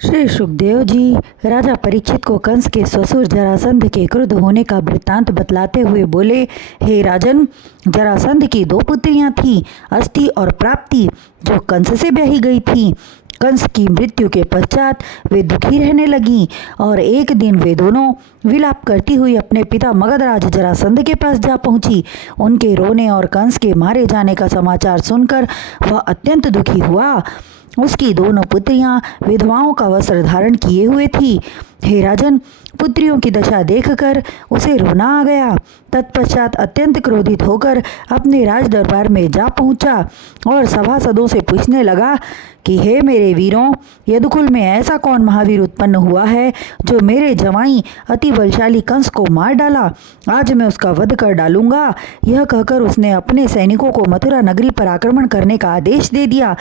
श्री सुखदेव जी राजा परीक्षित को कंस के ससुर जरासंध के क्रुद्ध होने का वृत्तांत बतलाते हुए बोले, हे राजन, जरासंध की दो पुत्रियां थीं, अस्ति और प्राप्ति, जो कंस से ब्याही गई थीं। कंस की मृत्यु के पश्चात वे दुखी रहने लगीं और एक दिन वे दोनों विलाप करती हुई अपने पिता मगधराज जरासंध के पास जा पहुंची। उनके रोने और कंस के मारे जाने का समाचार सुनकर वह अत्यंत दुखी हुआ। उसकी दोनों पुत्रियां विधवाओं का वस्त्र धारण किए हुए थी। हे राजन, पुत्रियों की दशा देखकर उसे रोना आ गया। तत्पश्चात अत्यंत क्रोधित होकर अपने राज दरबार में जा पहुंचा और सभासदों से पूछने लगा कि हे मेरे वीरों, यदुकुल में ऐसा कौन महावीर उत्पन्न हुआ है जो मेरे जवाई अति बलशाली कंस को मार डाला। आज मैं उसका वध कर डालूंगा। यह कहकर उसने अपने सैनिकों को मथुरा नगरी पर आक्रमण करने का आदेश दे दिया।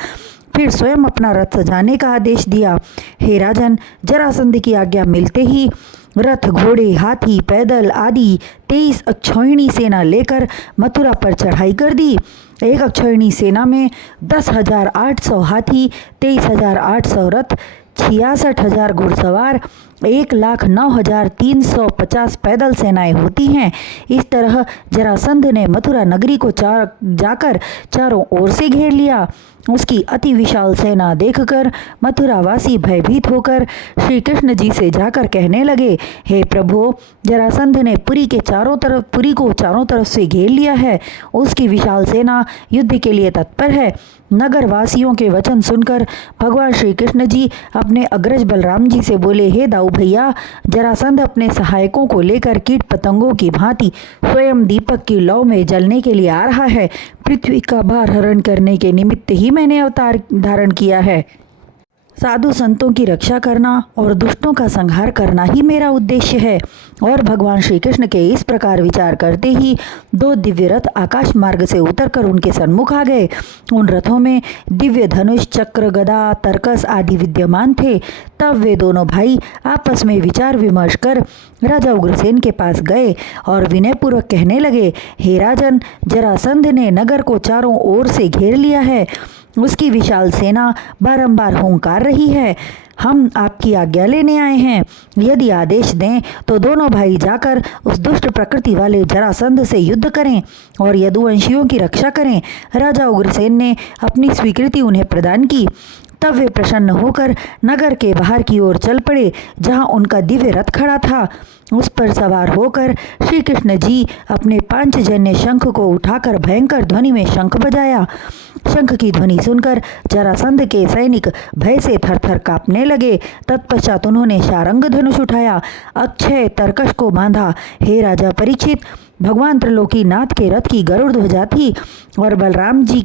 फिर स्वयं अपना रथ सजाने का आदेश दिया। हे राजन, जरासंध की आज्ञा मिलते ही रथ, घोड़े, हाथी, पैदल आदि 23 अक्षौहिणी सेना लेकर मथुरा पर चढ़ाई कर दी। एक अक्षौहिणी सेना में 10,800 हाथी, 23,800 रथ, 66,000 घुड़सवार, 1,09,350 पैदल सेनाएं होती हैं। इस तरह जरासंध ने मथुरा नगरी को जाकर चारों ओर से घेर लिया। उसकी अति विशाल सेना देखकर मथुरावासी भयभीत होकर श्री कृष्ण जी से जाकर कहने लगे, हे प्रभु, जरासंध ने पुरी को चारों तरफ से घेर लिया है। उसकी विशाल सेना युद्ध के लिए तत्पर है। नगर वासियों के वचन सुनकर भगवान श्री कृष्ण जी अपने अग्रज बलराम जी से बोले, हे दाऊ भैया, जरासंध अपने सहायकों को लेकर कीट पतंगों की भांति स्वयं दीपक की लौ में जलने के लिए आ रहा है। पृथ्वी का भार हरण करने के निमित्त ही मैंने अवतार धारण किया है। साधु संतों की रक्षा करना और दुष्टों का संहार करना ही मेरा उद्देश्य है। और भगवान श्री कृष्ण के इस प्रकार विचार करते ही 2 दिव्य रथ आकाश मार्ग से उतरकर उनके सन्मुख आ गए। उन रथों में दिव्य धनुष, चक्र, गदा, तरकस आदि विद्यमान थे। तब वे दोनों भाई आपस में विचार विमर्श कर राजा उग्रसेन के पास गए और विनयपूर्वक कहने लगे, हे राजन, जरासंध ने नगर को चारों ओर से घेर लिया है। उसकी विशाल सेना बारंबार हुंकार रही है। हम आपकी आज्ञा लेने आए हैं। यदि आदेश दें तो दोनों भाई जाकर उस दुष्ट प्रकृति वाले जरासंध से युद्ध करें और यदुवंशियों की रक्षा करें। राजा उग्रसेन ने अपनी स्वीकृति उन्हें प्रदान की। तब वे प्रसन्न होकर नगर के बाहर की ओर चल पड़े, जहां उनका दिव्य रथ खड़ा था। उस पर सवार होकर श्री कृष्ण जी अपने पांचजन्य शंख को उठाकर भयंकर ध्वनि में शंख बजाया। शंख की ध्वनि सुनकर जरासंध के सैनिक भय से थरथर कांपने लगे। तत्पश्चात उन्होंने शारंग धनुष उठाया, अक्षय तरकश को बांधा। हे राजा परीक्षित, भगवान त्रिलोकीनाथ के रथ की गरुड़ ध्वजा थी और बलराम जी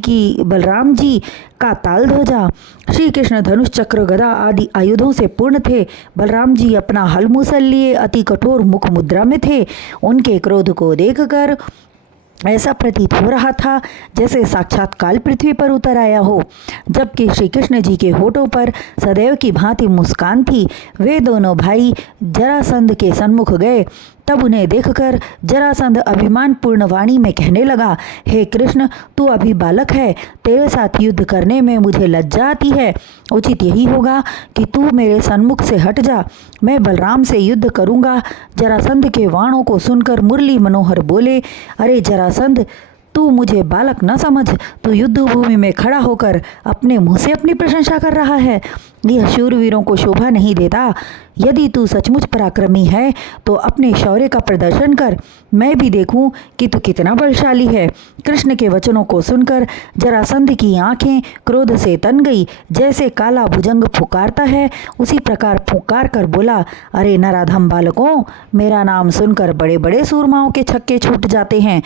का ताल ध्वजा। श्री कृष्ण धनुष, चक्र, गदा आदि आयुधों से पूर्ण थे। बलराम जी अपना हल मूसल लिए अति कठोर मुख मुद्रा में थे। उनके क्रोध को देखकर ऐसा प्रतीत हो रहा था जैसे साक्षात काल पृथ्वी पर उतर आया हो। जबकि श्री कृष्ण जी के होठों पर सदैव की भांति मुस्कान थी। वे दोनों भाई जरासंध के सन्मुख गए। तब उन्हें देखकर जरासंध अभिमान पूर्ण वाणी में कहने लगा, हे कृष्ण, तू अभी बालक है। तेरे साथ युद्ध करने में मुझे लज्जा आती है। उचित यही होगा कि तू मेरे सन्मुख से हट जा। मैं बलराम से युद्ध करूंगा। जरासंध के वाणों को सुनकर मुरली मनोहर बोले, अरे जरासंध, तू मुझे बालक न समझ। तू युद्ध भूमि में खड़ा होकर अपने मुंह से अपनी प्रशंसा कर रहा है। यह शूरवीरों को शोभा नहीं देता। यदि तू सचमुच पराक्रमी है तो अपने शौर्य का प्रदर्शन कर। मैं भी देखूं कि तू कितना बलशाली है। कृष्ण के वचनों को सुनकर जरासंध की आंखें क्रोध से तन गई। जैसे काला भुजंग फुकारता है, उसी प्रकार फुकार कर बोला, अरे नराधम बालकों, मेरा नाम सुनकर बड़े बड़े सूरमाओं के छक्के छूट जाते हैं।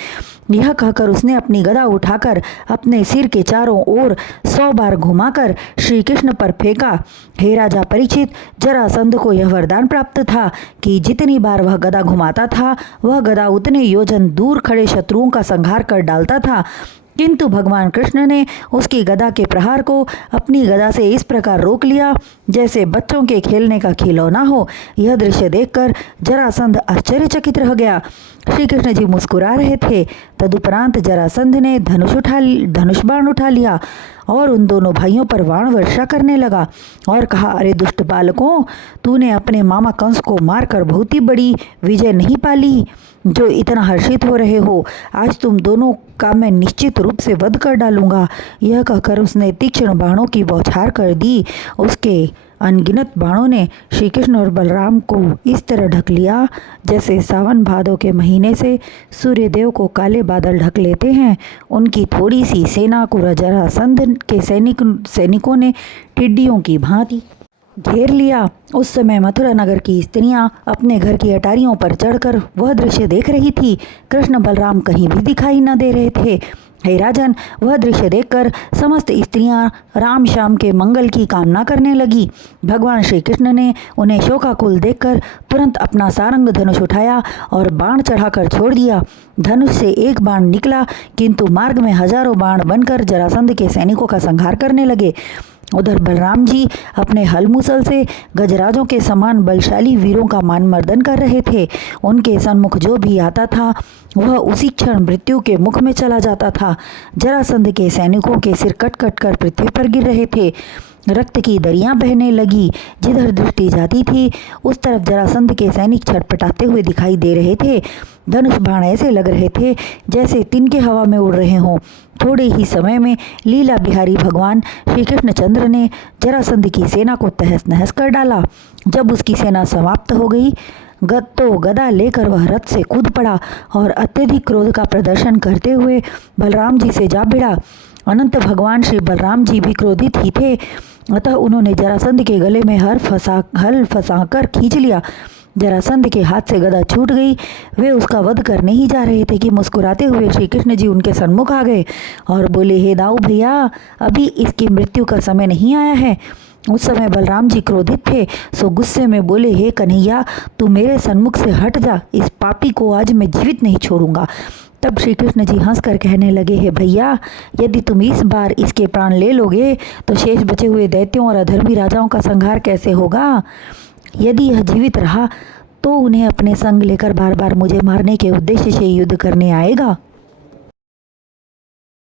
यह कहकर उसने अपनी गदा उठाकर अपने सिर के चारों ओर 100 बार घुमाकर श्री कृष्ण पर फेंका। हे राजा परीक्षित, जरासंध को यह वरदान प्राप्त था कि जितनी बार वह गदा घुमाता था, वह गदा उतने योजन दूर खड़े शत्रुओं का संहार कर डालता था। किंतु भगवान कृष्ण ने उसकी गदा के प्रहार को अपनी गदा से इस प्रकार रोक लिया जैसे बच्चों के खेलने का खिलौना हो। यह दृश्य देखकर जरासंध आश्चर्यचकित रह गया। श्री कृष्ण जी मुस्कुरा रहे थे। तदुपरांत जरासंध ने धनुष बाण उठा लिया और उन दोनों भाइयों पर बाण वर्षा करने लगा और कहा, अरे दुष्ट बालकों, तूने अपने मामा कंस को मारकर बहुत ही बड़ी विजय नहीं पाली जो इतना हर्षित हो रहे हो। आज तुम दोनों का मैं निश्चित रूप से वध कर डालूंगा। यह कहकर उसने तीक्ष्ण बाणों की बौछार कर दी। उसके अनगिनत बाणों ने श्री कृष्ण और बलराम को इस तरह ढक लिया जैसे सावन भादों के महीने से सूर्यदेव को काले बादल ढक लेते हैं। उनकी थोड़ी सी सेना को जरासंध के सैनिकों ने टिड्डियों की भांति घेर लिया। उस समय मथुरा नगर की स्त्रियां अपने घर की अटारियों पर चढ़कर वह दृश्य देख रही थी। कृष्ण बलराम कहीं भी दिखाई न दे रहे थे। हे राजन, वह दृश्य देखकर समस्त स्त्रियां राम श्याम के मंगल की कामना करने लगी। भगवान श्री कृष्ण ने उन्हें शोकाकुल देखकर तुरंत अपना सारंग धनुष उठाया और बाण चढ़ाकर छोड़ दिया। धनुष से एक बाण निकला, किंतु मार्ग में हजारों बाण बनकर जरासंध के सैनिकों का संहार करने लगे। उधर बलराम जी अपने हलमुसल से गजराजों के समान बलशाली वीरों का मानमर्दन कर रहे थे। उनके सन्मुख जो भी आता था वह उसी क्षण मृत्यु के मुख में चला जाता था। जरासंध के सैनिकों के सिर कट कट कर पृथ्वी पर गिर रहे थे। रक्त की दरियां बहने लगी। जिधर दृष्टि जाती थी उस तरफ जरासंध के सैनिक छटपटाते हुए दिखाई दे रहे थे। धनुष बाण ऐसे लग रहे थे जैसे तिनके हवा में उड़ रहे हों। थोड़े ही समय में लीला बिहारी भगवान श्री कृष्णचंद्र ने जरासंध की सेना को तहस नहस कर डाला। जब उसकी सेना समाप्त हो गई गदा लेकर वह रथ से कूद पड़ा और अत्यधिक क्रोध का प्रदर्शन करते हुए बलराम जी से जा भिड़ा। अनंत भगवान श्री बलराम जी भी क्रोधित ही थे, अतः उन्होंने जरासंध के गले में हल फंसाकर खींच लिया। जरासंध के हाथ से गदा छूट गई। वे उसका वध करने ही जा रहे थे कि मुस्कुराते हुए श्री कृष्ण जी उनके सन्मुख आ गए और बोले, हे दाऊ भैया, अभी इसकी मृत्यु का समय नहीं आया है। उस समय बलराम जी क्रोधित थे, सो गुस्से में बोले, हे कन्हैया, तू मेरे सन्मुख से हट जा, इस पापी को आज मैं जीवित नहीं छोड़ूंगा। तब श्री कृष्ण जी हंसकर कहने लगे, हे भैया, यदि तुम इस बार इसके प्राण ले लोगे तो शेष बचे हुए दैत्यों और अधर्मी राजाओं का संहार कैसे होगा। यदि यह जीवित रहा तो उन्हें अपने संग लेकर बार बार मुझे मारने के उद्देश्य से युद्ध करने आएगा।